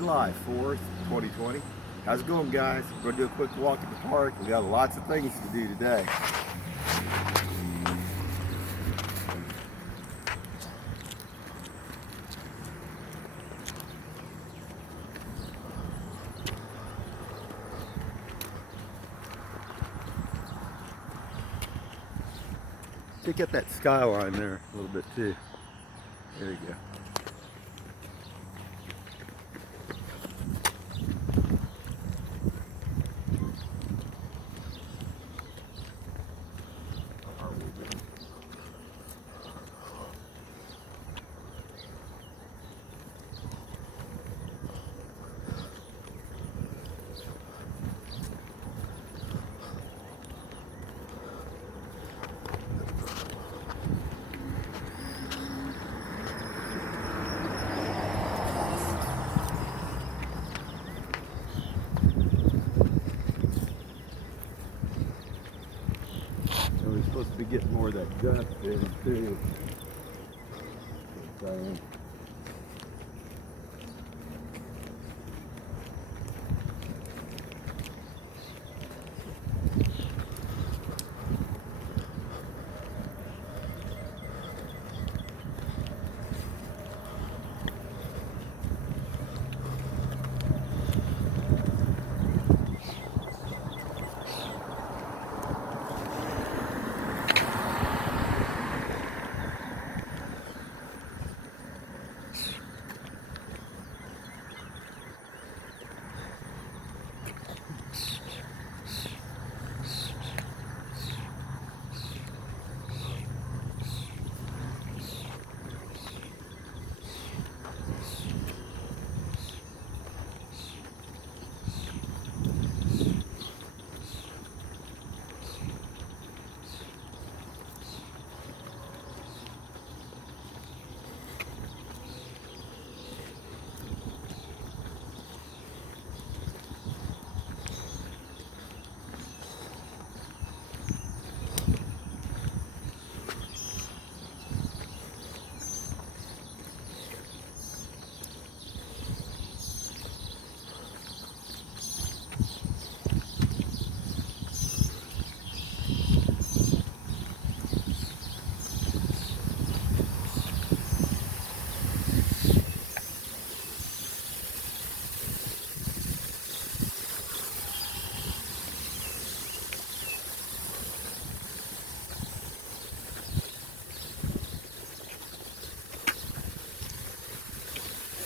July 4th, 2020. How's it going, guys? We're going to do a quick walk at the park. We got lots of things to do today. Check out that skyline there a little bit too. There you go. We're supposed to be getting more of that dust in too.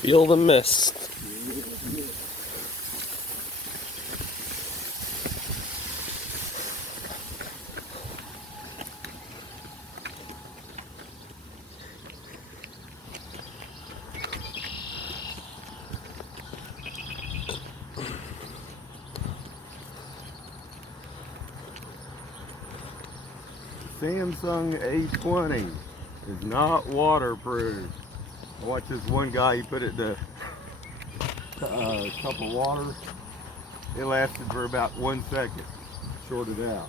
Feel the mist. Samsung A20 is not waterproof. I watched this one guy, he put it in a cup of water. It lasted for about 1 second, shorted out.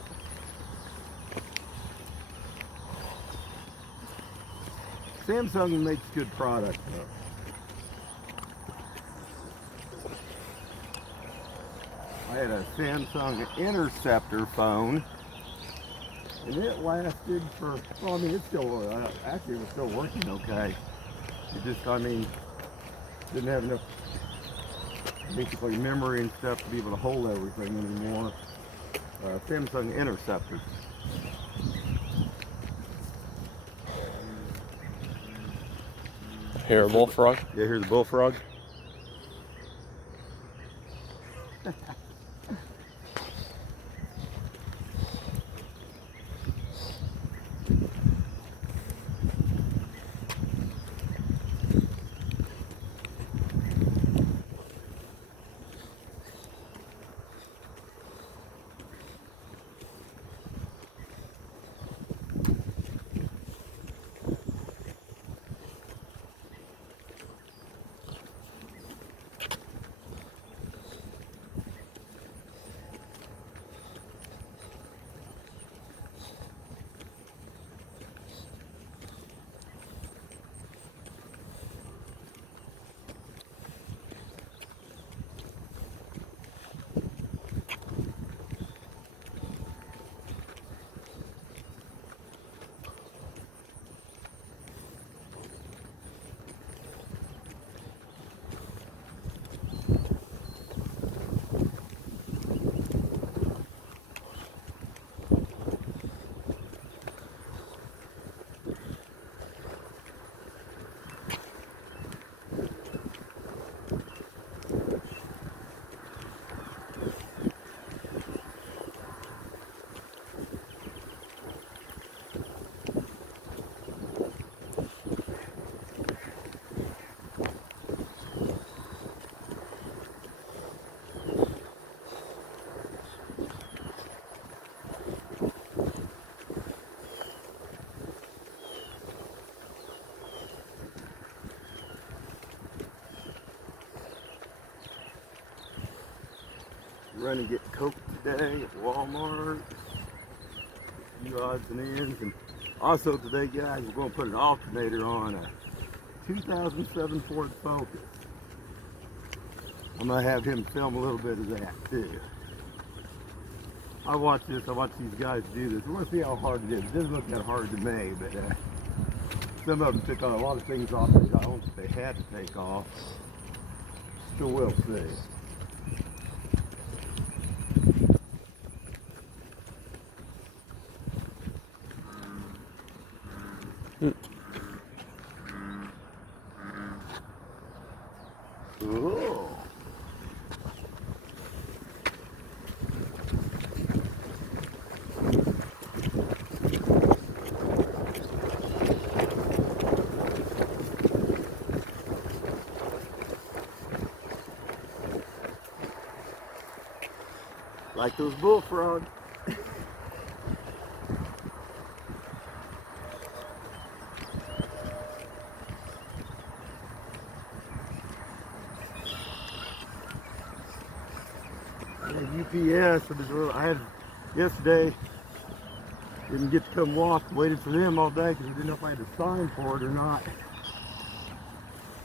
Samsung makes good product though. I had a Samsung Interceptor phone, and it lasted for, well, I mean, it's still, actually it was still working okay. It just, I mean, didn't have enough, basically, memory and stuff to be able to hold everything anymore. Samsung Interceptor. Hear a bullfrog? Yeah, here's the bullfrog. run and get Coke today at Walmart. A few odds and ends. And also today, guys, we're going to put an alternator on a 2007 Ford Focus. I'm going to have him film a little bit of that too. I watch these guys do this. We're going to see how hard it is. It doesn't look that hard to me, but some of them took a lot of things off that I don't think they had to take off. So we'll see. Ooh. Like those bullfrogs. UPS, I had yesterday, didn't get to come walk, waited for them all day because I didn't know if I had to sign for it or not.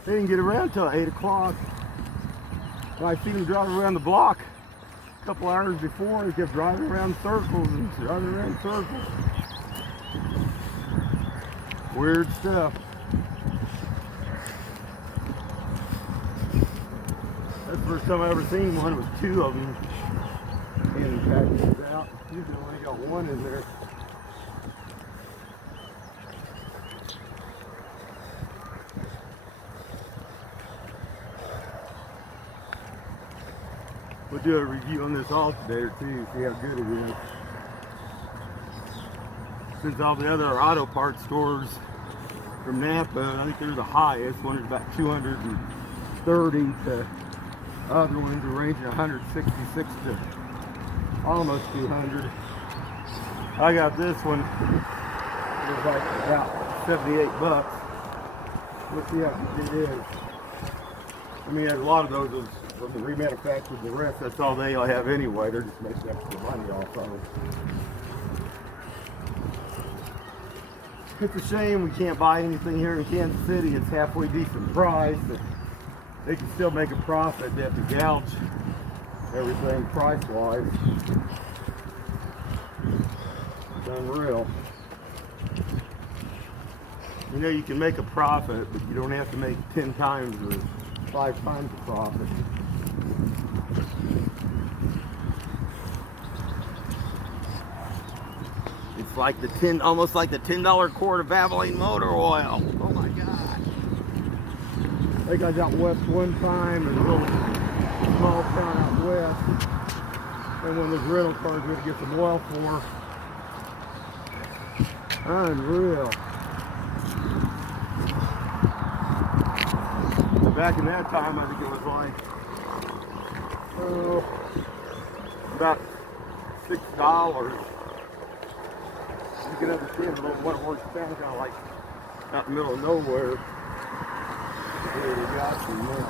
They didn't get around till 8 o'clock. I seen them driving around the block a couple hours before. They kept driving around circles and driving around circles. Weird stuff. That's the first time I ever seen one. It was two of them in packages out. Usually only got one in there. We'll do a review on this alternator too, see how good it is. Since all the other auto parts stores from Napa, I think they're the highest. One is about 230 to other ones are ranging 166 to almost 200. I got this one. It was like about 78 bucks. Let's see how good it is. I mean, there's a lot of those from the remanufactured. The rest, that's all they have anyway. They're just making extra money off of it. It's a shame we can't buy anything here in Kansas City. It's halfway decent price. They can still make a profit. They have to gouge everything price-wise. It's unreal. You know, you can make a profit, but you don't have to make 10 times or 5 times the profit. It's like almost like the $10 quart of Abilene motor oil. Oh my God. I think I was out west one time in a little small town out west. And one of those rental cars we had to get some oil for. Unreal. But back in that time, I think it was like, about $6. You can understand a little one-horse town, kind of like out in the middle of nowhere. Here we got some more.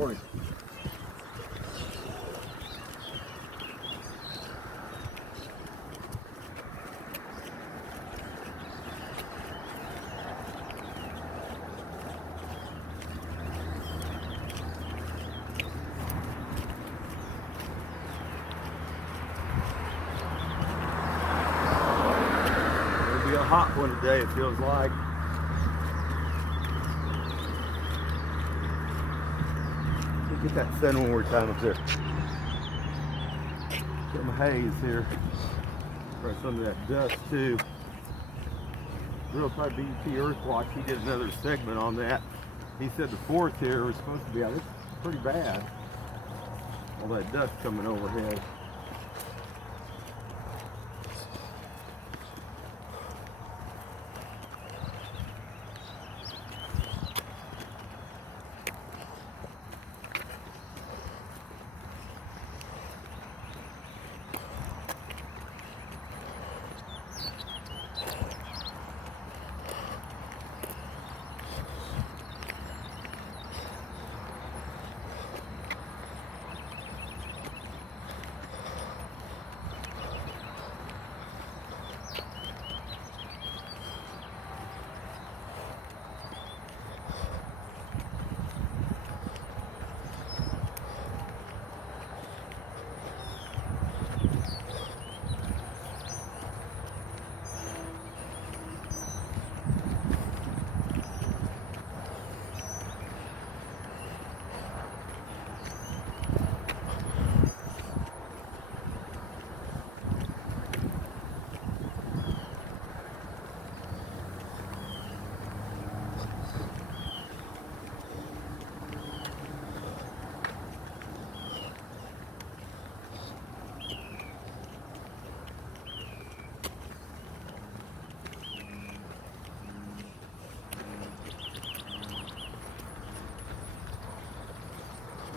Morning. It'll be a hot one today, it feels like. Get that sun one more time up there. Some haze here. Or some of that dust too. Real Time BT Earthwatch, he did another segment on that. He said the fourth here was supposed to be, it's pretty bad. All that dust coming overhead.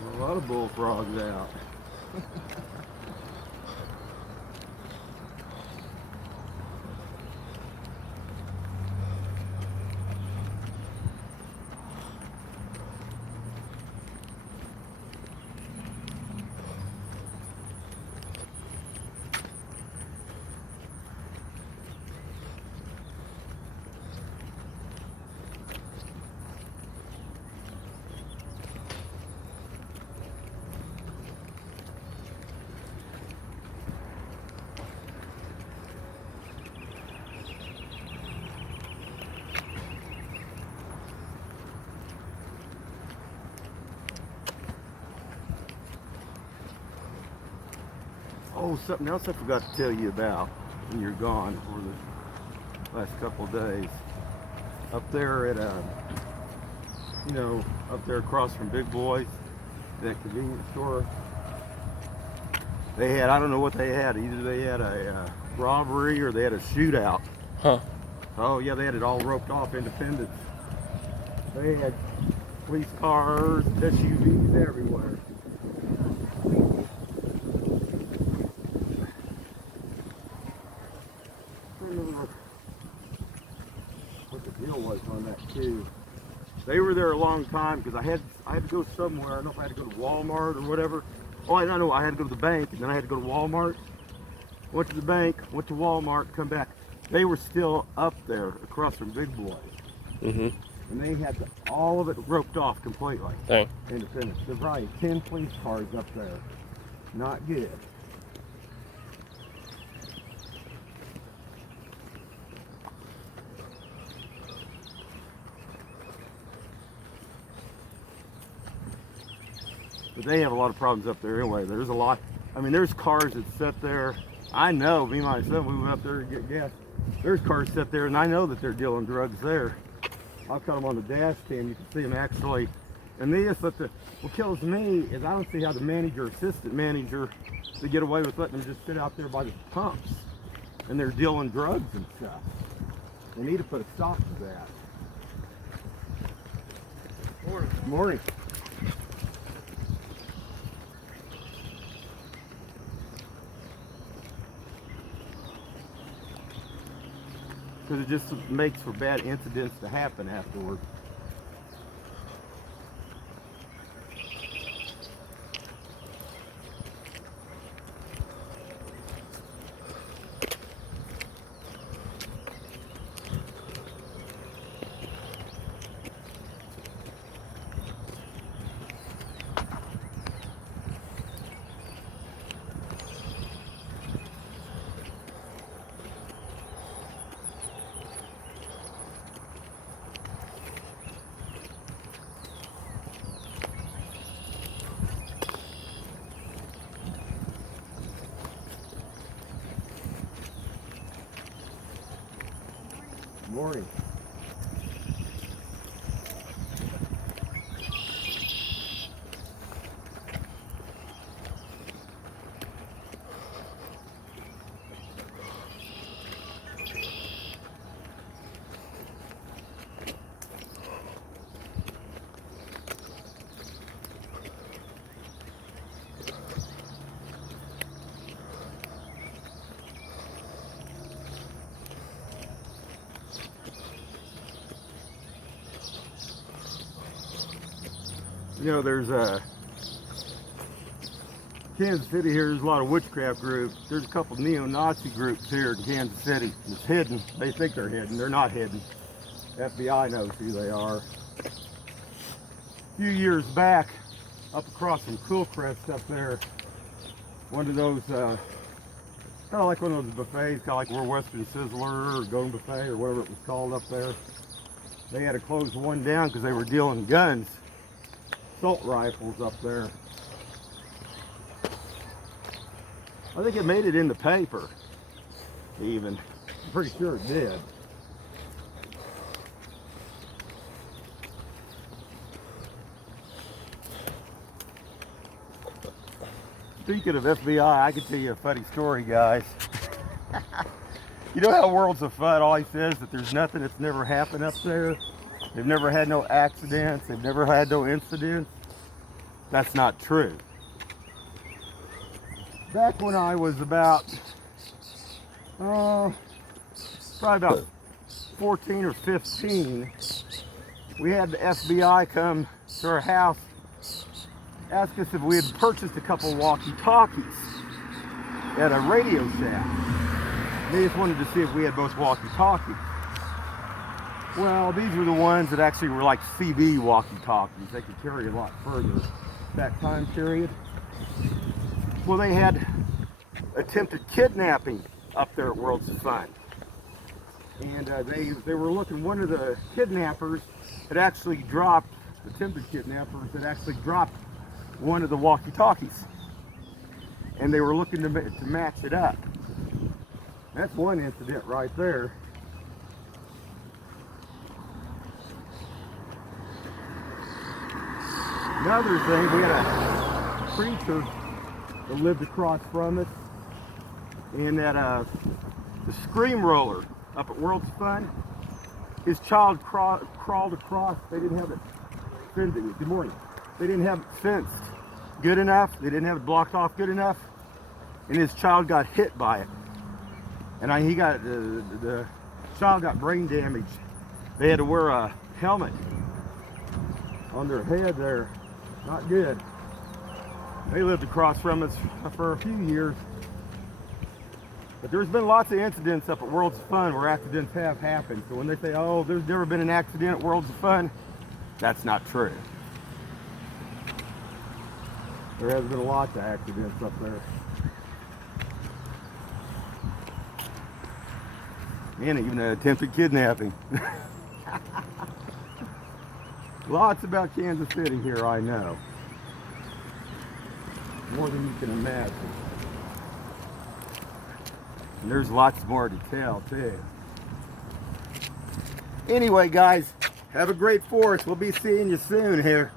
A lot of bullfrogs out. Oh, something else I forgot to tell you about when you're gone for the last couple of days. Up there at up there across from Big Boys, that convenience store, they had, I don't know what they had, either they had a robbery or they had a shootout. Huh. Oh yeah, they had it all roped off, Independence. They had police cars, SUVs everywhere. What the deal was on that too. They were there a long time because I had to go somewhere. I don't know if I had to go to Walmart or whatever. Oh, I know I had to go to the bank, and then I had to go to Walmart. Went to the bank, went to Walmart, come back. They were still up there across from Big Boy. Mm-hmm. And they had all of it roped off completely. Dang. Independence. There's probably 10 police cars up there. Not good. But they have a lot of problems up there anyway. There's a lot. I mean, there's cars that sit there. I know, me myself, we went up there to get gas. There's cars sit there, and I know that they're dealing drugs there. I'll cut them on the dash cam. You can see them actually. And they just what kills me is I don't see how the manager, assistant manager, they get away with letting them just sit out there by the pumps, and they're dealing drugs and stuff. They need to put a stop to that. Morning. Morning. Because it just makes for bad incidents to happen afterward. Morning. You know, there's Kansas City here, there's a lot of witchcraft groups. There's a couple neo-Nazi groups here in Kansas City. It's hidden. They think they're hidden. They're not hidden. FBI knows who they are. A few years back, up across from Coolcrest up there, one of those, kind of like one of those buffets, kind of like where Western Sizzler or Golden Buffet or whatever it was called up there. They had to close one down because they were dealing guns. Assault rifles up there. I think it made it in the paper, even. I'm pretty sure it did. Speaking of FBI, I can tell you a funny story, guys. You know how Worlds of Fun always says that there's nothing that's never happened up there? They've never had no accidents. They've never had no incidents. That's not true. Back when I was about, probably about 14 or 15, we had the FBI come to our house, ask us if we had purchased a couple walkie-talkies at a Radio Shack. They just wanted to see if we had both walkie-talkies. Well, these were the ones that actually were like CB walkie-talkies. They could carry a lot further that time period. Well, they had attempted kidnapping up there at Worlds of Fun. And they were looking, one of the kidnappers had actually dropped, attempted kidnappers had actually dropped one of the walkie-talkies. And they were looking to match it up. That's one incident right there. Another thing, we had a preacher that lived across from us, and that the Scream Roller up at World's Fun, his child crawled across. They didn't have it fenced. Good morning. They didn't have it fenced good enough. They didn't have it blocked off good enough, and his child got hit by it. And he got the child got brain damage. They had to wear a helmet on their head there. Not good. They lived across from us for a few years. But there's been lots of incidents up at Worlds of Fun where accidents have happened. So when they say, oh, there's never been an accident at Worlds of Fun, that's not true. There has been lots of accidents up there. And even an attempted kidnapping. Lots about Kansas City here, I know. More than you can imagine. And there's lots more to tell, too. Anyway, guys, have a great 4th. We'll be seeing you soon here.